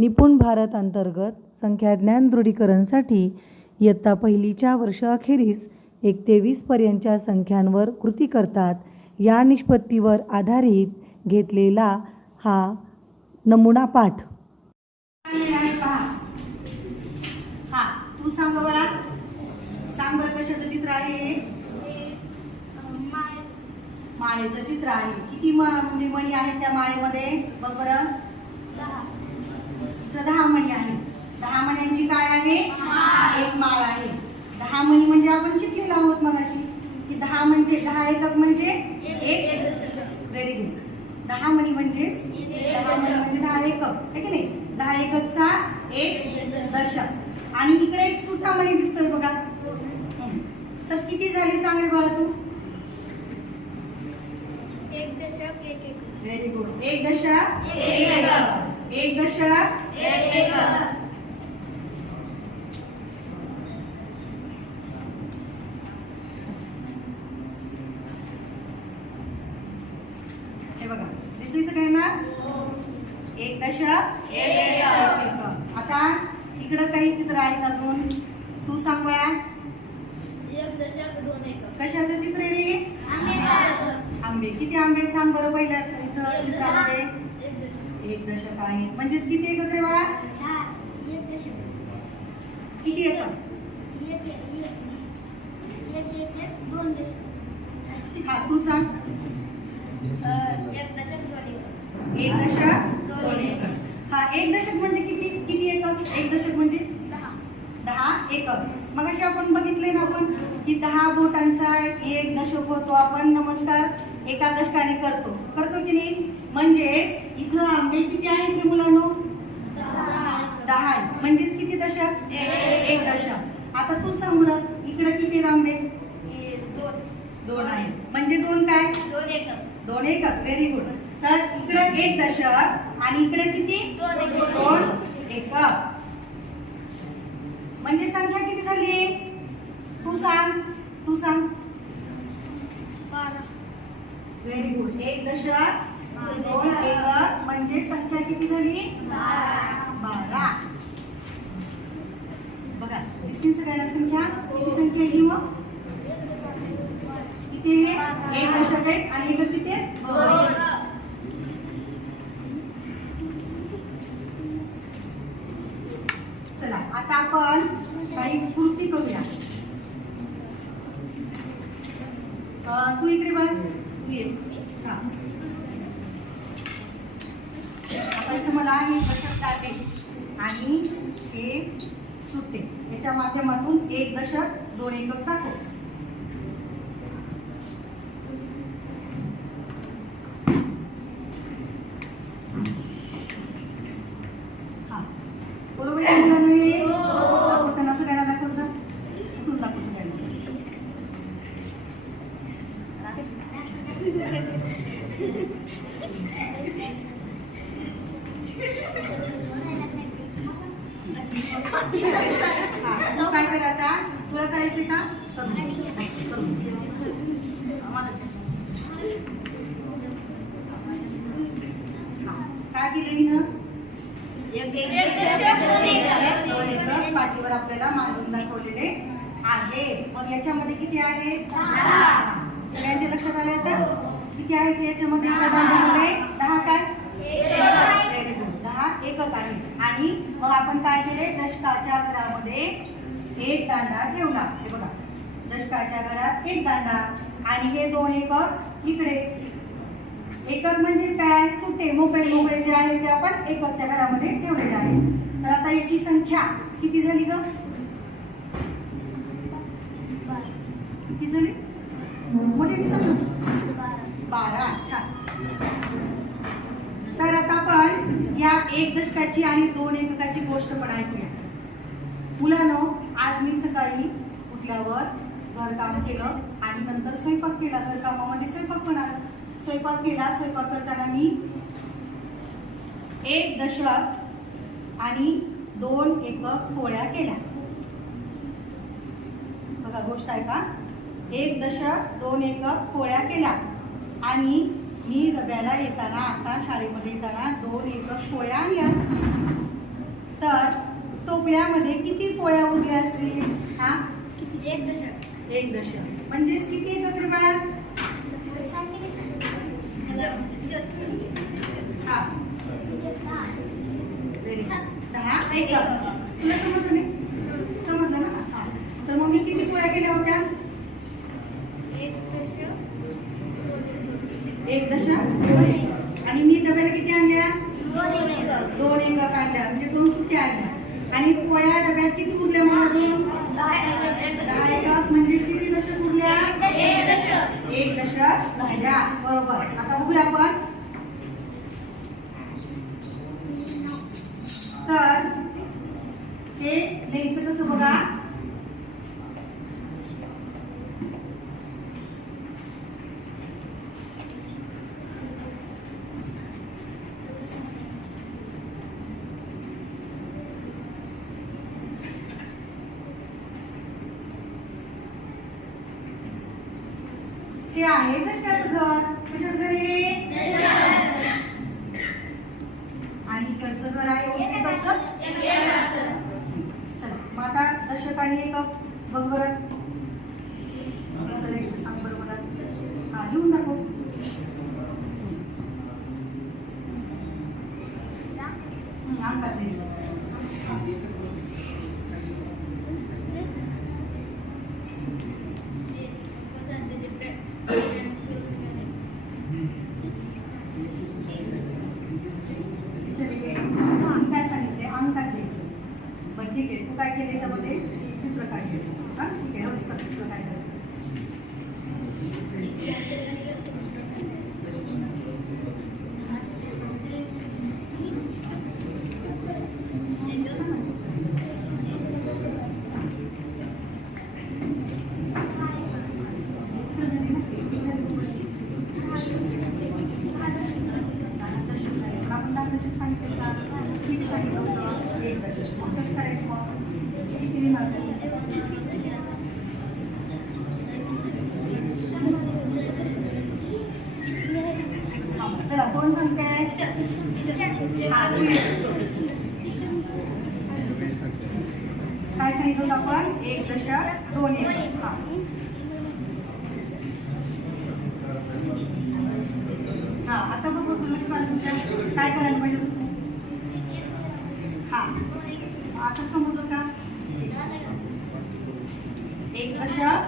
निपुण भारत अंतर्गत संख्या ज्ञान दृढीकरणसाठी इयत्ता पहिलीच्या वर्षअखेरीस 1 ते 20 पर्यंतच्या संख्यांवर कृती करतात. या निष्पत्तीवर आधारित घेतलेला हा नमुना पाठ. हा तू सांग बघा, सांग बरं कशाचं चित्र आहे हे? माळेचं चित्र आहे. किती म्हणजे मणी आहेत त्या माळेमध्ये बघ बरं. 10 मणी आहेत. 10 मण्यांची काय आहे? एक माळ आहे. 10 मणी म्हणजे आपण शिकलेलो आहोत मगाशी की 10 म्हणजे 10 एकक म्हणजे एक दशक. Very good. 10 मणी म्हणजेच 10 मणी म्हणजे 10 एकक आहे की नाही? 10 एककचा एक दशक. आणि इकडे एक सुट्टा मणी दिसतोय बघा. तर किती झाली सांग रे बाळा तू? एक दशक एक एकक. Very good. एक दशक एक एकक. एक दशक एक एकक. हे बघा दिसतंय सगळ्यांना? एक दशक एक एकक. आता इकडं काही चित्र आहेत अजून. तू सांग बळा. एक दशक दोन एकक. कशाचं चित्र आहे रे? आंब्याचं. आंबे. किती आंबे आहेत सांग बरं पहिल्या इथं चित्रामध्ये? एक दशक. एक दशक आहेत. म्हणजेच किती एकक रे बाळा? एक दशक. किती एकक? एक दोन दशक. हा तू सांग. एक दशक दोन एकक. एक दशक दोन एकक. हा एक दशक म्हणजे किती किती एकक? एक दशक म्हणजे 10 एकक. मग अशी आपण बघितले ना आपण की 10 बोटांचा एक दशक होतो. आपण नमस्कार एका दशकाने करतो की नाही? म्हणजे इथं आंबे किती आहेत रे मुलांनो? 10 आहेत. म्हणजेच किती दशक? एक दशक. आता तू सांग बरं इकडे किती आंबे? दोन आहेत. म्हणजे दोन काय? दोन एकक. 2 एकक. Very good. तर इकडे एक दशक आणि इकडे किती? 2 एकक. म्हणजे संख्या किती झाली? तू सांग. 12. Very good. एक दशक 2 एकक म्हणजे संख्या किती झाली? 12. बघा दिसतील सगळ्यांना संख्या? किती संख्या ही मग? किती आहे? एक दशक आहे आणि एकक किती आहे? 2. चला आता आपण काही कृती करूया. तू इकडे बघ. ये. हा. आता इथे मला हे दशक दाटे आणि हे सुट्टे याच्या माध्यमातून एक दशक 2 एकक टाकू. बरोबर आहे मुलांनो हे? त्यांना सगळ्यांना दाखवचं. कुठून दाखवू सगळ्यांना? तू काय कर आता? तुला करायचंय का? काय केलं हिनं? एक दशक दोन एकक. 2 एकक पाठीवर आपल्याला मांडून दाखवलेले आहे. मग याच्यामध्ये किती आहे? 10. सगळ्यांच्या लक्षात आले आता? किती आहेत याच्यामध्ये? 10 काय? Very good. 10 एकक आहे. आणि मग आपण काय केले? दशकाच्या घरामध्ये एक दांडा ठेवला. हे बघा दशकाच्या घरात एक दांडा आणि हे 2 एकक इकडे. एकक म्हणजे काय? सुट्टे मोकळे जे आहेत ते आपण एककच्या घरामध्ये ठेवलेले आहेत. तर आता याची संख्या किती झाली ग? किती झाली? मोठी समजून? 12. छान. तर आता आपण या एक दशकाची आणि 2 एककाची गोष्ट पण ऐकूया. मुलांनो आज मी सकाळी उठल्यावर घरकाम केलं आणि नंतर स्वयंपाक केला. घरकामामध्ये स्वयंपाक पण आला. स्वयंपाक केला. स्वयंपाक करताना मी एक दशक आणि 2 एकक पोळ्या केल्या. बघा गोष्ट आहे का? एक दशक 2 एकक पोळ्या केल्या आणि मी डब्याला येताना आता शाळेमध्ये येताना 2 एकक पोळ्या आणल्या. पोळ्यामध्ये किती पोळ्या उरल्या असतील? हा, एक दशक. 1 दशक. म्हणजेच किती एकत्र बाळा? हा, व्हेरी गुड. 10 एकक. तुला समजलं नाही? समजलं ना? हा. तर मग मी किती पोळ्या केल्या होत्या? 1 दशक 2 एकक. आणि मी डब्याला किती आणल्या? 2 एकक आणल्या, म्हणजे 2 सुट्ट्या आणल्या. आणि पोळ्या डब्यात किती उरल्या मग अजून? 10 एकक. म्हणजे किती दशक उरल्या? 1 दशक राहिल्या. बरोबर. आता बघूया आपण. तर हे लिहायचं कसं बघा. हे आहे दशकाचं घर. कशाचं घर आहे? आणि इकडचं घर आहे उजवीकडचं. चला मग आता दशक आणि एकक बघ बरं. कसं लिहायचं सांग बरं मला. हा, लिहून दाखव. अंकात लिहायचं. मी काय सांगितले? अंकात लिहायचं. बरं ठीक आहे. तू काय केलं याच्यामध्ये? चित्र काढले. हा, ठीक आहे. हो, चित्र काय करायचं? आपण 10 दशक सांगितले का? किती सांगितलं होतं? 1 दशक. मग कसं करायचं? मग किती लिहिणार? चला 2 संख्या आहेत. काय सांगितलं होतं आपण? 1 दशक 2 एकक. हा. हा, आता बघू तुला काय करायला पाहिजे. हा, आता समजलं का? 1 दशक.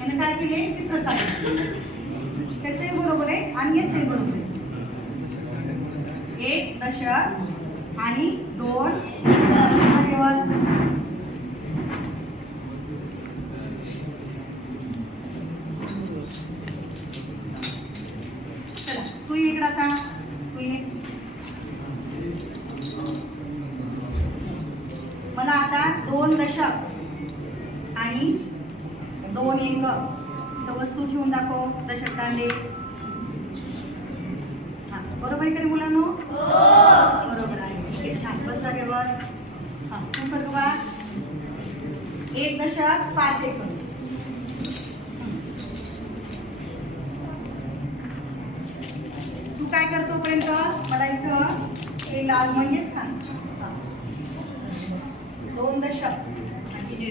याने काय केले? चित्र काढले. त्याचंही बरोबर आहे आणि याचंही बरोबर आहे. 1 दशक आणि 2 एकक. चला तू ये इकडं आता. तू ये. मला आता 2 दशक आणि 2 एकक तर वस्तू ठेवून दाखव. दशक दांडे. हा, बरोबर आहे का रे मुलांनो? बरोबर आहे. ठीक आहे, छान. बस जागेवर. हा, तू कर बघा. 1 दशक 5 एकक. तू काय करतो पर्यंत मला इथं हे लाल म्हणजे 2 दशक आणि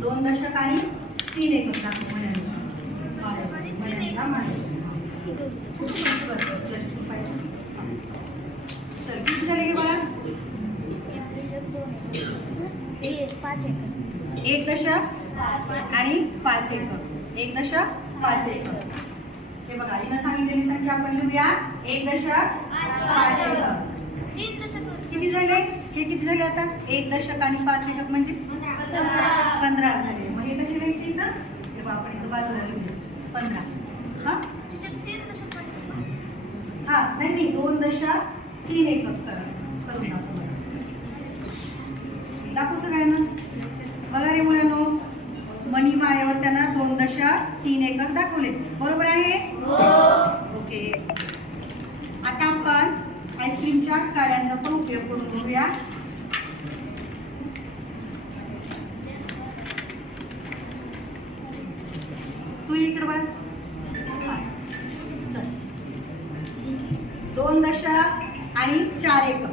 2 दशक आणि 3 एकक दाखव. चल किती झाले गे बाळा? 1 दशक आणि 5 एकक. 1 दशक 5 एकक. हे बघा, हिनं सांगितलेली संख्या आपण लिहूया. 1 दशक 5 एकक. किती झाले? हे किती झाले आता? 1 दशक आणि 5 एकक म्हणजे 15 झाले. मग हे कसे लिहायचे इथं? हे बघा, आपण इथं बाजूला लिहूया 15. हा, हा, नाही 2 दशक 3 एकक करून दाखवू सगळ्यांना. बघा रे मुलांनो, मणी मायेवर त्यांना 2 दशक 3 एकक दाखवले. बरोबर आहे? ओके. आता आपण आईस्क्रीमच्या काड्यांचा पण उपयोग करून बघूया. तू इकडे बघ. 2 दशक आणि 4 एकक.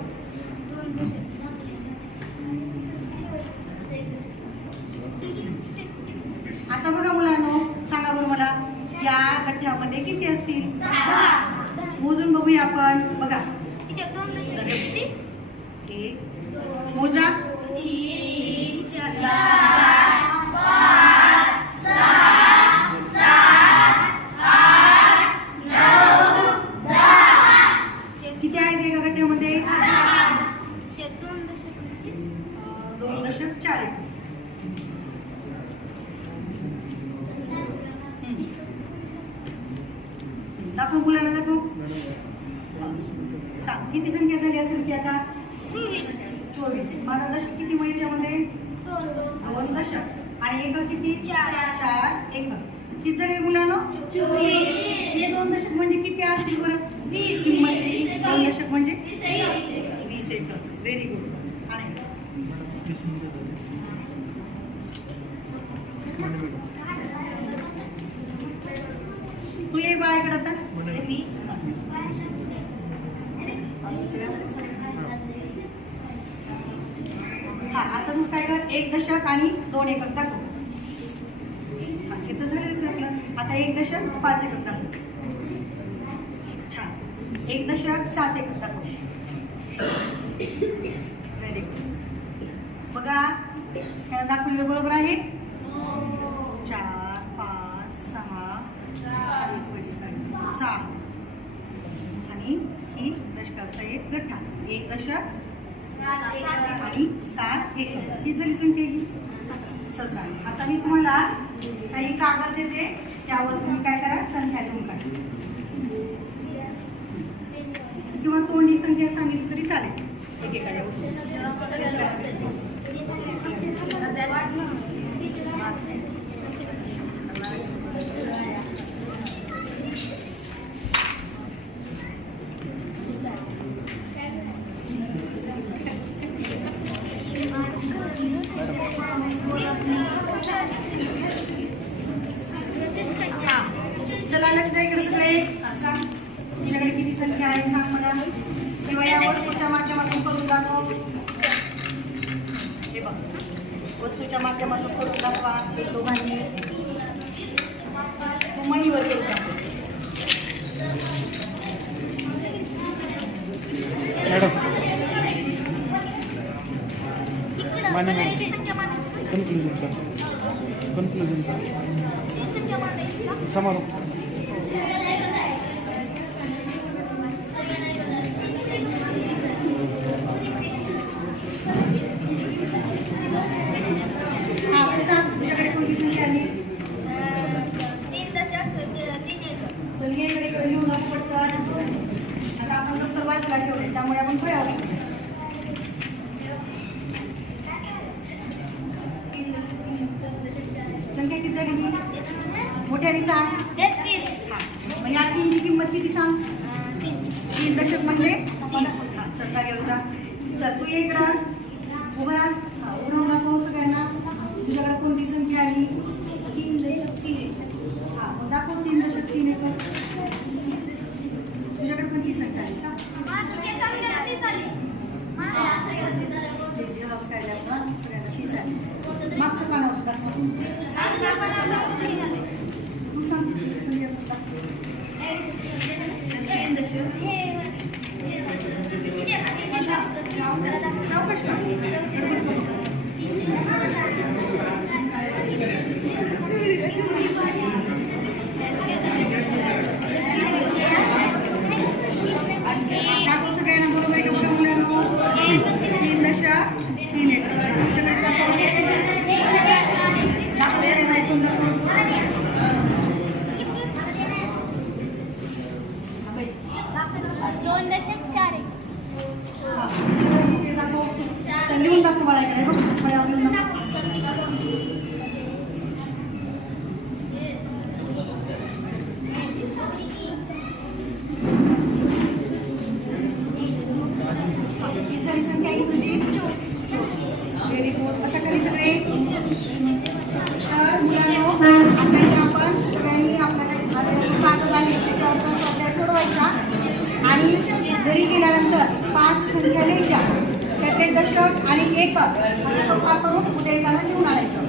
बघूया आपण. बघा टीचर 2 दशक किती? एक मोजा 3 4 किती आहेत एका गठ्ठ्यामध्ये? 2 दशक किती? 2.4 आहे. दाखव मुलांना, दाखव. सांग किती संख्या झाली असेल ती आता? 24. माझा दशक किती मग याच्यामध्ये? 2 दशक. आणि एकक किती? 4 एकक. किती झाले मुलांना? 24. हे 2 दशक म्हणजे किती असतील बरं? 20. किंमत 2 दशक म्हणजे 20 एकक. Very good. आणि तू ये बाळाकडे आता. हा आता तू काय कर, 1 दशक आणि 2 एकक दाखव. हा, हे तर झालेलंच आहे आपलं. आता 1 दशक 5 एकक दाखव. छान. 1 दशक 7 एकक दाखव. Very good. बघा ह्याला दाखवलेलं बरोबर आहे. 4 5 6 7 आणि ही दशकाचा एक गठ्ठा. 1 दशक आणि 7 एकक. ही झाली संख्या ही 17. आता मी तुम्हाला काही कागद देते, त्यावर तुम्ही काय करा, संख्या लिहून काढा किंवा तोंडी संख्या सांगितली तरी चालेल. एकेकाने चला लक्ष द्या इकडे सगळे. सांग तुझ्याकडे किती संख्या आहे सांग मला, किंवा या वस्तूच्या माध्यमातून करून दाखव. हे बघ, वस्तूच्या माध्यमातून करून दाखवा. एक दोघांनी तू मणीवर करून दाखव. कन्क्लुजन समारोप. तुझ्याकडे कोणती संख्या आली? 3 दशक 3 एकक. चल ये इकडे लिहून दाखव पटकन. आता आपण दप्तर बाजूला ठेवले, त्यामुळे आपण फळ्या होईल. 3 दशक 3 एकक. संख्या किती झाली ती? मोठ्याने सांग. 33. मग या 3ची किंमत किती सांग? 3 दशक म्हणजे 30. हा चल जागेवर जा. चल तू ये इकडं उभा राहा. हा उभं दाखव सगळ्यांना. तुझ्याकडे कोणती संख्या आली? 3 दशक 3 एकक. हा दाखव 3 दशक 3 एकक. तुझ्याकडे पण ती संख्या आली का? ते जेव्हाच काढल्या आपण सगळ्यांना तीच आली. मागचं पानावर दाखव. तू सांग तुझी संख्या सांग. 3 दशक. सावकाश सांग. दाखव सगळ्यांना बरोबर आहे का बघा मुलांनो. 3 दशक 3 एकक. तुझ्याकडे दाखव. दाखव सगळ्यांना ऐकून दाखव. 2 दशक 4 एकक. हा, सगळ्यांना इथे दाखव. चल लिहून दाखव बाळा इकडे बघ. फळ्यावर लिहून दाखव. ही झाली संख्या ही तुझी 24. Very good. असं खाली सगळे. तर मुलांनो आता इथे आपण सगळ्यांनी आपल्याकडे झालेला जो कागद आहे त्याच्यावरचा स्वाध्याय सोडवायचा आणि घरी गेल्यानंतर 5 संख्या लिहायच्या, त्यातले दशक आणि एकक असं करून उद्या येताना लिहून आणायचं.